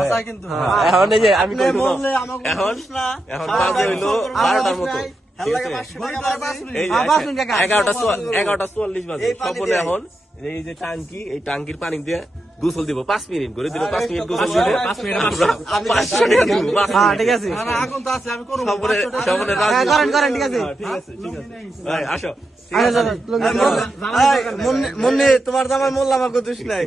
এখন এই যে আমি এখন এখন বাজে এখন এই যে এই পানি দিয়ে গোসল দিব মিনিট করে মিনিট গোসল মিনিট আসো মুন্নি তোমার তো আমার মোল্লা মাগো দোষ নাই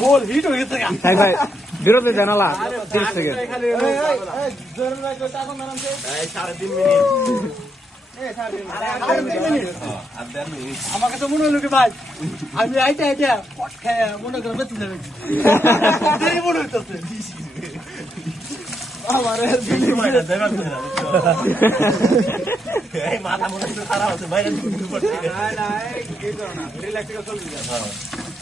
बोल हिड्यो येतय काय काय विरोध देनाला 30 सेकंद एरर जरा काय ताको नरम छे 3.5 मिनिट ए 3.5 मिनिट 3.5 मिनिट आ आदर नाही आमाकडे मन होईल की भाई आम्ही आयता आयता पट्ट्या ओनकरा मती देवेच कुदर ही बोल होत असेल बा मारे बिल माडा देवरती रे ए माथा मुंडून सारा होत भाई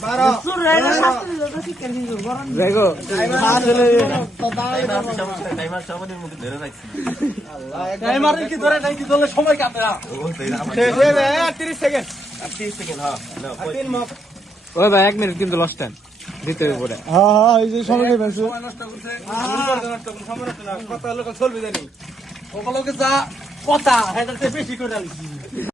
ওই ভাই এক মিনিট কিন্তু লস টাইম দিতে হবে সময় করছে জানি যা কথা বেশি করে